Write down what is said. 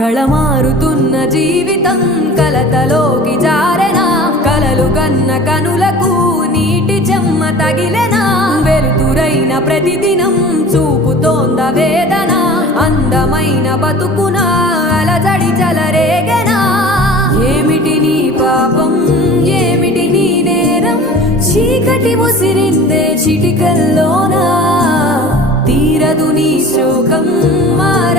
కళమారుతున్న జీవితం కలతలోకి జారెనా కలలు కన్న కనులకు నీటి చెమ్మ తగిలెనా వెలుతురైన ప్రతిదినం చూపుతోంద వేదన అందమైన బతుకున అలజడి చలరేగెనా ఏమిటి నీ పాపం ఏమిటి నీ నేరం చీకటి ముసిరిందే చిటికల్లోనా తీరదు నీ శోకం మార